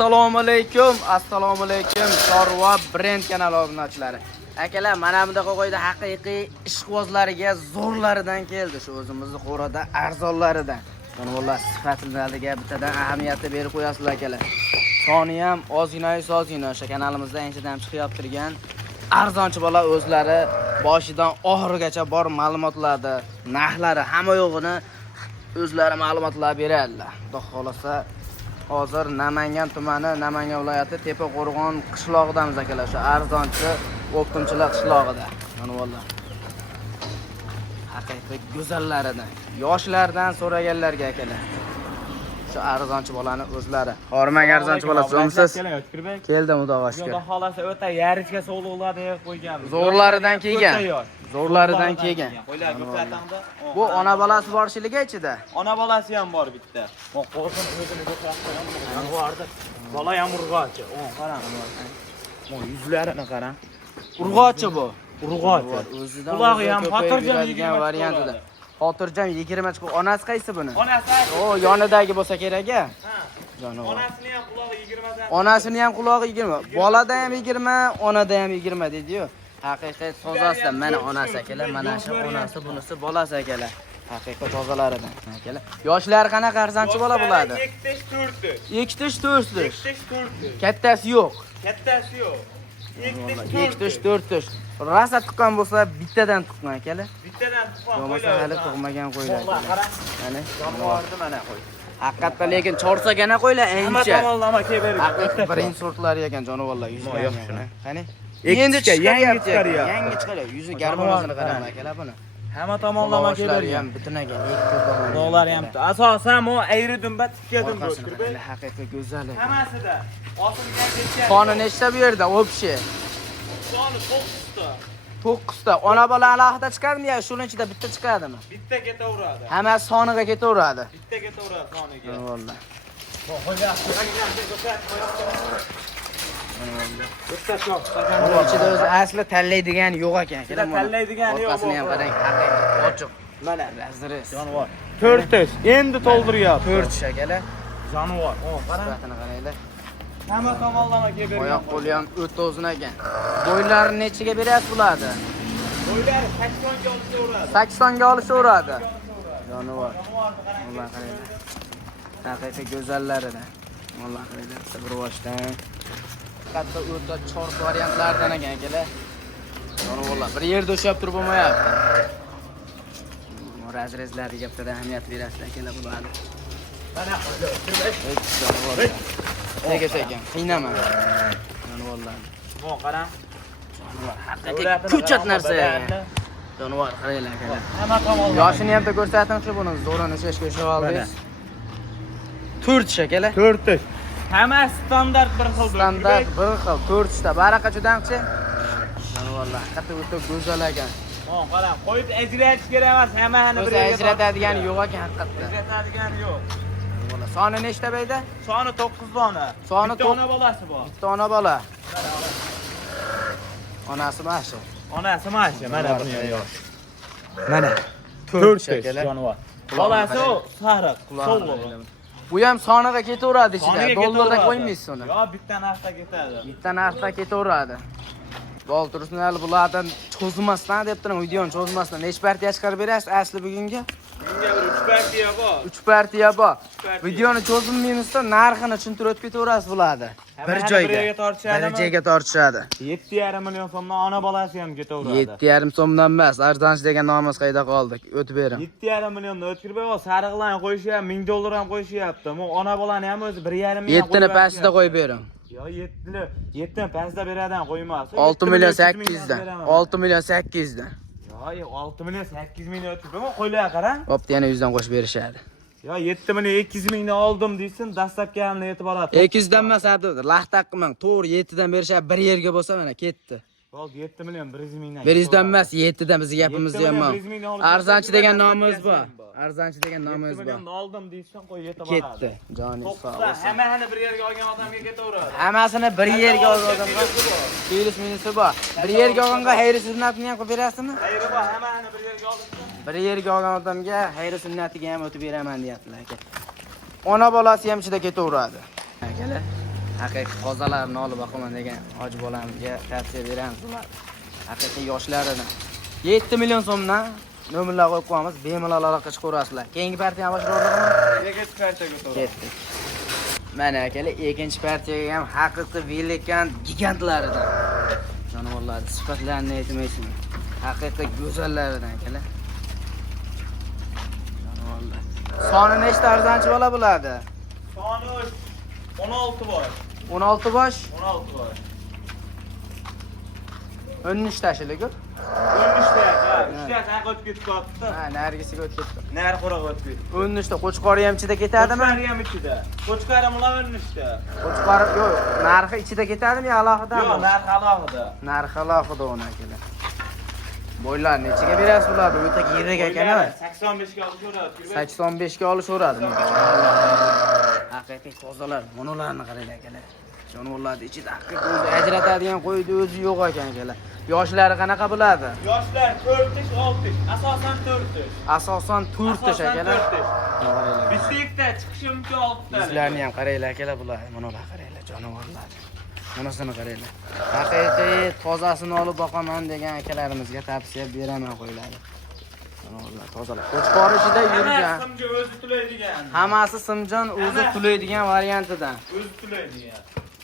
Assalomu alaykum, Chorva brend kanali obunachilari. Akalar, mana bunaqa qo'yda haqiqiy ishqibozlariga zo'rlaridan keldi. Shu o'zimizni qo'rada arzonlaridan. Mana vallah sifatlarga bittadan ahamiyatni berib qo'yasizlar akalar. Soni ham ozgina o'sha kanalimizda anchadan chiqib turgan arzonchi bola o'zlari boshidan oxirigacha bor ma'lumotlarni, narxlari hamma yo'g'ini o'zlari ma'lumotlar beradilar. Xudo xolasa hozir Namangan tumani, Namangan viloyati Tepaqo'rg'on qishlog'idamiz akalar. Shu arzonchi o'ptimchilar qishlog'ida. Mana vallah. Haqiqiy go'zallaridan, yoshlardan so'raganlarga akalar. Shu arzonchi bolani o'zlari. Hormang arzonchi bola, zo'msiz. Keldim, xudo shukr. Xudo xolasa o'ta yarichga sog'liqlarni qo'yganmiz. Zo'rlaridan kelgan. Zo'rlaridan kelgan. Bu ona bolasi borshiliga ichida. Ona bolasi ham bor bitta. Qo'rqin o'zini ko'rsatgan. Vardi. Bola ham urg'ochi. Qarang. Yuzlarini qarang. Urg'ochi bu. Urg'ochi. O'zidan qulog'i ham xotirjam degan variantida. Xotirjam 20 chiqib, onasi qaysi buni? Onasi. O, yonidagi bo'lsa kerak-a? Onasini ham qulog'i 20 dan. Onasini ham qulog'i 20. Bolada ham 20, onada ham 20 dedi-yu. Haqiqiy tozasidan mana onasi akalar, mana shu onasi, bunisi bolasi akalar. Haqiqiy tozalaridan akalar. Yoshlari qanaqa arzonchi bola bo'ladi? 2 tish 4 tish. Kattasi yo'q. Kattasi yo'q. 2 tish 4 tish. Rasa tuqqan bo'lsa bittadan tuqqan akalar. Bittadan tuqqan. Bo'lmasa hali tug'magan qo'ylar. Mana jonivorni mana qo'y. Haqiqatda lekin chorsagana qo'ylar Hamma ancha. tomonlama kelib Haqiqiy birinchi sortlari ekan jonivorlar yuzga. Yo'qshini. Qani? Endi yangi chiqaryapti. Yangi chiqaryapti. Yuzi garmonozini qarang akalar buni. Hamma tomonlama kelib ham butinagan. Dog'lari ham asosan u ayri dumba tikka dumba. Haqiqiy go'zal. Hammasida osilgan ketgan. Qoni nechta bu yerda? O'pshi. Soni 9ta. 9ta. Ona bola alohida chiqadimi yo shuning ichida bitta chiqadimi? Bitta ketaveradi. Hammasi soniga ketaveradi. Bitta ketaveradi soniga. Vallah. Buning ichida o'zi asli tanlaydigan yo'q ekan. Tanlaydigan yo'q. Orqasini ham qarang, haqiqiy ochiq. Mana razris. Jonivor. 4 tish. Endi to'ldiryapti. 4 tish akalar. Jonivor. Qarang. Sifatini qaranglar. Hamma tomonlama kelib bergan. Oyoq qo'li ham o'ta uzun ekan. Bo'ylarini nechiga beryapsiz bularni? Bo'ylari 80 ga olishaveradi. 80 ga olishaveradi. Jonivor. Alloh qaranglar. Haqiqiy go'zallaridan. Alloh qaranglar, bir boshdan. Katta o'ta chort variantlardan ekan akalar. Jonivorlar bir yerda o'shab turib bo'lmayapti. Razrezlarga bitta ahamiyat berasiz akalar bularni. Mana jonivorlar. Nega ekan? Qiynama. Jonivorlar. Qarang. Jonivor haqiqiy ko'chat narsa ekan. Jonivor qaranglar akalar. Hamma tomonlama. Yoshini ham ko'rsating shu buni zo'rini sheshga o'shab oldingiz. 4 tish akalar. 4 tish. Hamma standart bir xil. Standart bir xil 4 tishda. Baraqa judanchi. Jonivorlar haqiqatda o'ta go'zal ekan. Qarang, qo'yib ajratish kerak emas, hammani bir yerga ajratadigan yo'q ekan haqiqatda. Ajratadigan yo'q. Soni nechta bayda? Soni 9 dona. Soni bitta ona bolasi bor. Bitta ona bola. Onasi mana shu. Onasi mana shu, mana buni yosh. Mana 4 tish jonivor. Bolasi sariq, so'lg'in. Bu ham soniga ketaveradi ichida. Dollarda qo'ymaysiz uni. Yo, bitta narxda ketadi. Bitta narxda ketaveradi. Bolturusnal bulardan cho'zmasdan deb turing, videoni cho'zmasdan necha partiya chiqarib berasiz asli bugunga? Menga bir 3 partiya bor. 3 partiya bor. Videoni cho'zilmaymizda narxini tushuntirib o'tib ketaverasiz bularni. Bir joyga tortishadi. 7,5 million so'mdan ona bolasi ham ketaveradi. 7,5 so'mdan emas, arzonchi degan nomimiz qayda qoldi? O'tib bering. 7,5 millionni o'tkirib qo'y, sariqlarni qo'yishyapti, 1000 dollar ham qo'yishyapti. Bu ona bolani ham o'zi 1,5 million. 7 ni pastida qo'yib bering. Yo 7 pastda beradigan qo'ymas. 6 million 800 dan. 6 million 800 dan. Yo 6 million 8 million o'tkirib qo'y, qo'ylarga qarang. Bo'pti, yana 100 dan qo'shib berishadi. Yo 7 million 200 mingni oldim deysin, dastlabki hamni yetib oladi. 200 dan emas, abdi. Laxtaq qilmang. To'g'ri 7 dan berishadi, bir yerga bo'lsa mana ketdi. Bo'ldi 7 million 100 mingdan. 100 dan emas, 7 dan bizning gapimiz yomon. Arzonchi degan nomimiz bor. Arzonchi degan nomimiz bor. 7 million oldim deysan, qo'y yetib oladi. Ketdi. Joningiz sog' bo'lsin. Hammani bir yerga olgan odamga ketaveradi. Hammasini bir yerga olgan odamga virus minusi bor. Bir yerga olganga xayri sunnatini ham qilib berasizmi? Xayri bor, hammani bir yerga olibsan. Bir yerga olgan odamga xayri sunnatiga ham o'tib beraman deyaptilar aka. Ona bolasi ham ichida ketaveradi. Akalar, haqiqiy qozalarni olib boqaman degan hoji bolamizga tavsiya beramiz bular. Haqiqiy yoshlaridan 7 million so'mdan nomerlar qo'yib qo'yamiz, bemalol aloqa chiqarasizlar. Keyingi partiyani boshlayapmanmi? Ikkinchi partiyaga o'tamiz. Ketdik. Mana akalar, ikkinchi partiyaga ham haqiqiy velikan gigantlaridan. Jonivorlar sifatlarini aytmaysizmi? Haqiqiy go'zallaridan akalar. Jonivorlar. Soni nechta arzonchi bola bo'ladi? Soni 16 bor. 16 bosh, 16 bor. 13 tashilik-ku. 13 ta, 3 ta qayerga o'tib ketibdi? Ha, nargisiga o'tib ketdi. Nar qo'raga o'tib ketdi. 13 ta qo'chqori ham ichida ketadimi? Qo'chqari ham ichida. Qo'chqari bilan 13 ta. Qo'chqori yo'q, narxi ichida ketadimi yo alohidami? Yo'q, narxi alohida. Narxi alohida uni akalar. Boylar nechaga berasiz ularni? O'ta yirik ekan-a? 85 ga olishaveradi. 85 ga olishaveradi. Haqiqiy tozalar, monolarni qarang akalar. Jonivorlarning ichida haqiqiy o'zi ajratadigan qo'ydi o'zi yo'q ekan akalar. Yoshlari qanaqa bo'ladi? Yoshlar 4-6, asosan 4. Asosan 4 tash akalar. Bitta chiqishi mumkin 6 ta. Yuzlarni ham qaranglar akalar bular. Monolar qaranglar, jonivorlar. Bunasini qaranglar. Haqiqiy tozasini olib boqaman degan akalarimizga tavsiya beraman qo'yiladi. Jonivorlar tozalar. Qo'chqori ichida yurgan. Simga o'zi tulaydigan. Hammasi simjon o'zi tulaydigan variantidan. O'zi tulaydigan.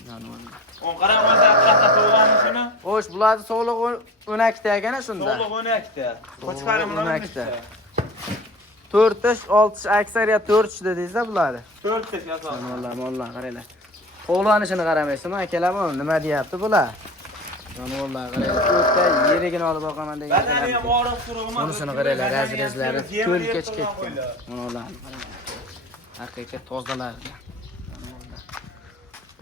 Jonivorlar. On qarang o'zi qattiq to'g'ani shuni. Xo'sh, bularni sog'liq 12 ta ekana shunda. Sog'liq 12 ta. Qo'chqari bilan 12 ta. 4 tash, 6 tash, aksariyat 4 tash dedingizda bularni. 4 ta asosan. Jonivorlar, mollar qaranglar. Qo'g'lanishini qaramaysizmi akalar, nima deyapti bular? Jonivorlar qaranglar, o'ta yerigini olib boqaman degan. Badani ham og'riq surug'man. Bunisini qaranglar, razrezlari ko'l-kech ketgan. Jonivorlarni qaranglar. Haqiqiy tozalar.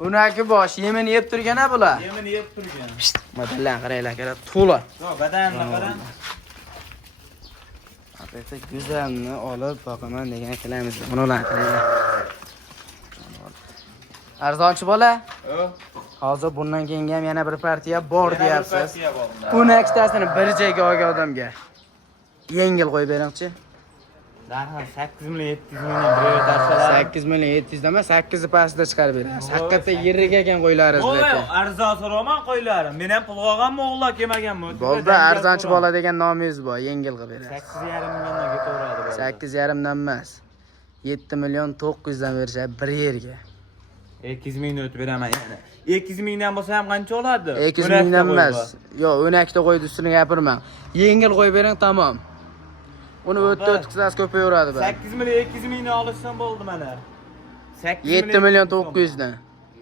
Unaki bosh yemini yeb turgan-a bular? Yemini yeb turgan. Modellarni qaranglar akalar, to'la. Yo'q, badanini qarang. Haqiqiy go'zalni olib boqaman degan akalarimiz. Bularni qaranglar. Arzonchi bola? Yo'q. Hozir bundan keyin ham yana bir partiya bor deyapsiz. Partiya bor. Uni ikkitasini bir joyga olgan odamga yengil qo'yib beringchi. Darhol 8 million 700 million birga tashlalar. 8 million 700 dama 8 pastida chiqarib berasiz. Haqiqatda yirik ekan qo'ylaringiz Voy, lekin. arzon so'raman qo'ylarim. Men ham pul olganmi, o'g'lar kelmaganmi? Bo'ldi, arzonchi bola degan nomingiz bor, yengil qilib berasiz. 8,5 milliondan ketaveradi. 8,5 dan emas. 7 million 900 dan berishadi bir yerga. 200 mingni o'tib beraman yana. 200 mingdan bo'lsa ham qancha oladi? 200 mingdan emas. Yo'q, 12 ta qo'ydi ustini gapirmang. Yengil qo'yib bering, tamom. Uni o'tda qisas ko'payaveradi bu. 8 million 200 mingni olishsam bo'ldi mana. 7 million 900 dan.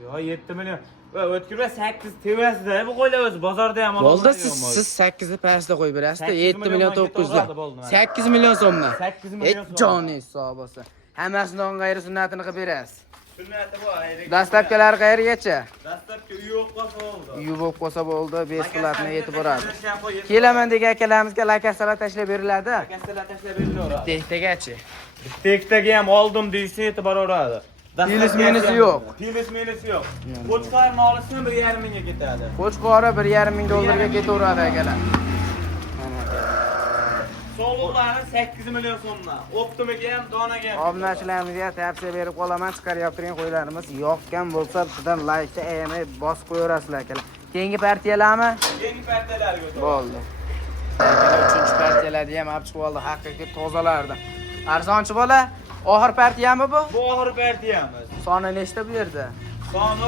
Yo'q, 7 million. Va o'tkirma 8 tevasida bu qo'ylar o'zi bozorda ham Bo'ldi, siz 8 ni pastda qo'yib berasiz-da, 7 million 900 dan. 8 million so'mdan. 8 million so'm. Joni hisob bo'lsa. Hammasidan g'ayri sunnatini qilib berasiz. Sunnati bor. Dastlabkilar qayergacha? Dastlabki uy yo'q qolsa bo'ldi. Uy bo'lib qolsa bo'ldi, 5 qilatni yetib boradi. Kelaman degan akalarimizga lakasalar tashlab beriladi. Lakasalar tashlab berilaveradi. Bittagachi. Bittaga ham oldim deysa yetib boraveradi. Pilis menisi yo'q. Pilis menisi yo'q. Qo'chqarni olishdan 1,5 mingga ketadi. Qo'chqori 1,5 ming dollarga ketaveradi akalar. Sog'liqlarni 8 million so'mdan. Optimiga ham, donaga ham. Obunachilarimizga tavsiya berib qolaman, chiqarib turgan qo'ylarimiz yoqqan bo'lsa, sizdan like ayamay bosib qo'yaverasizlar akalar. Keyingi partiyalarmi? Keyingi partiyalarga o'tamiz. Bo'ldi. Akalar 3-partiyalarni ham olib chiqib oldi, haqiqiy tozalardan. Arzonchi bola, oxir partiyami bu? Bu oxir partiyamiz. Soni nechta bu yerda? Soni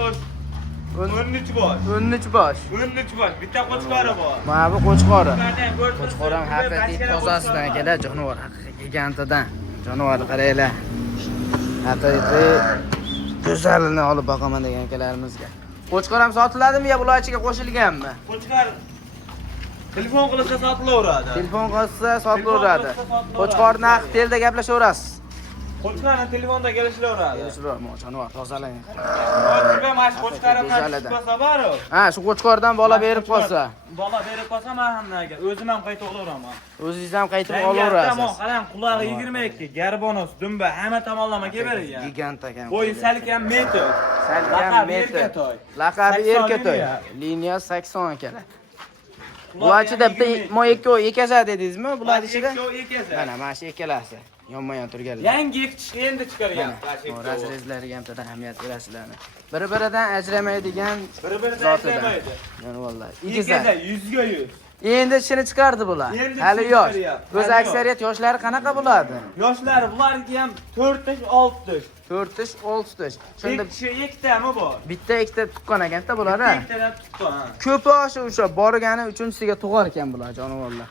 13 bosh. 13 bosh. 13 bosh. Bitta qo'chqori bor. Mana bu qo'chqori. Qo'chqori Qo'chqori ham haqiqiy tozasidan akalar, jonivor haqiqiy gigantidan. Jonivorni qaranglar. Haqiqiy go'zalini olib boqaman degan akalarimizga. Qo'chqor ham sotiladimi yo bular ichiga qo'shilganmi? Qo'chqor telefon qilsa sotilaveradi. Telefon qilsa sotilaveradi. Qo'chqorni haqi telda gaplashaverasiz. Qo'chqorni telefonda kelishlaveradi. Kelishroqmi, jonivor tozalang. Qo'chqor mash qo'chqorimdan chiqsa bor-ku. Ha, shu qo'chqordan bola berib qolsa. Bola berib qolsa men ham nega o'zim ham qaytib olaman. O'zingiz ham qaytib olaverasiz. Qarang, qulog'i 22, garbonos, dumba hamma tomonlama kelbergan. Gigant ekan. Bo'yi salkam metr. Salkam metr. Laqabi Erkatoy. Liniya 80 akalar. Bular ichida bitta mo ikki ekasa dedingizmi? Bular ichida? Mana shu ikkalasi. Yonma-yon turganlar. Yangi chiqib endi chiqaryapti. Razrezlariga ham ahamiyat berasizlarni. Bir-biridan ajramaydigan Bir-biridan zotidan. ajramaydi. Yani vallahi. Ikida 100 ga 100. Endi ishini chiqardi bular. Endi Hali ishini yosh. chiqaryapti. O'z aksariyat yoshlari qanaqa bo'ladi? Yoshlar bularga ham 4 yosh, 6 yosh. 4 yosh, 6 yosh. Shunda Ikkitami bor? bitta ikkita tuqqan ekanda bular, ha? Ikkitadan tutdi, ha. Ko'pi o'sha borgani 3-siga tug'ar ekan bular, jonivorlar.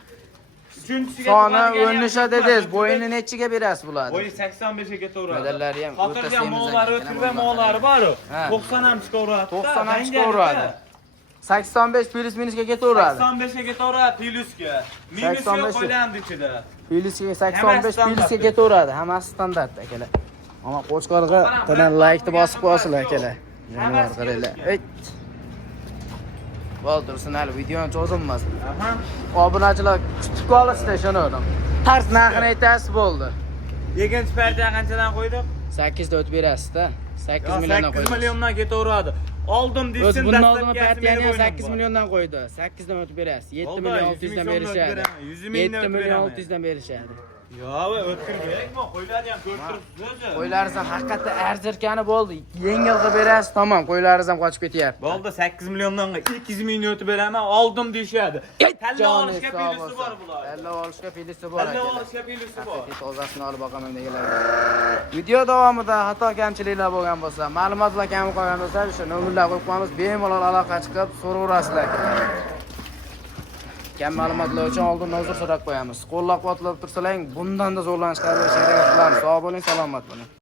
Uchinchisiga Soni tug'adigan o'rnisha ham dediz, tug'adi. bo'yini nechiga berasiz bularni? Bo'yi 85 ga to'g'ri. Medallari ham o'ta Xotirjam semiz mollari, ekan, o'tirgan mollari bor. Ha. 90 ham chiqaveradi. 90 ham chiqaveradi. 85 plus minusga ketaveradi. 85 ga to'g'ri, plyusga. Minus yo'q 85. qo'yiladi ichida. Plyusga 85 standart. plusga ketaveradi. Hammasi standart akalar. Ammo qo'chqorga tadan like-ni bosib qo'yasizlar akalar. Jonivor qaranglar. Ayt. Bo'ldirsin hali videoni cho'zilmasin. Aha. Obunachilar kutib qolishdi shuni. Tars narxini aytasiz bo'ldi. Ikkinchi partiya qanchadan qo'ydik? 8 da o'tib berasiz-da. 8 Yo, milliondan 8 qo'ydi. milliondan ketaveradi. Oldim O'z deysin, bundan dastlabki oldingi partiyani ham 8 milliondan qo'ydi. 8 dan o'tib berasiz. 7 Bo'ldi, million 100 600 dan milliondan berishadi. o'tib beraman, 100 mingdan 7 o'tib million beraman. 600 dan berishadi. Yo, o'tkir kerakmi? Qo'ylarni ham ko'rib turibsiz o'zi. Qo'ylaringiz ham haqiqatda arzirkani bo'ldi. Yengil qilib berasiz, tamom. Qo'ylaringiz ham qochib ketyapti. Bo'ldi 8 milliondan 200 mingni o'tib beraman, oldim deyshadi. Talla olishga pilyusi bor bular. Talla olishga pilyusi bor. Talla olishga pilyusi bor. Tozasini olib boqaman deganlar. Video davomida xato kamchiliklar bo'lgan bo'lsa, ma'lumotlar kam qolgan bo'lsa, o'sha nomerlar qo'yib qo'yamiz. Bemalol aloqa chiqib so'raverasizlar. Kam ma'lumotlar uchun oldin nozir so'rab qo'yamiz. Qo'llab-quvvatlab tursalang, bundan da zo'rlanishga harakat qilamiz. Sog' bo'ling, salomat bo'ling.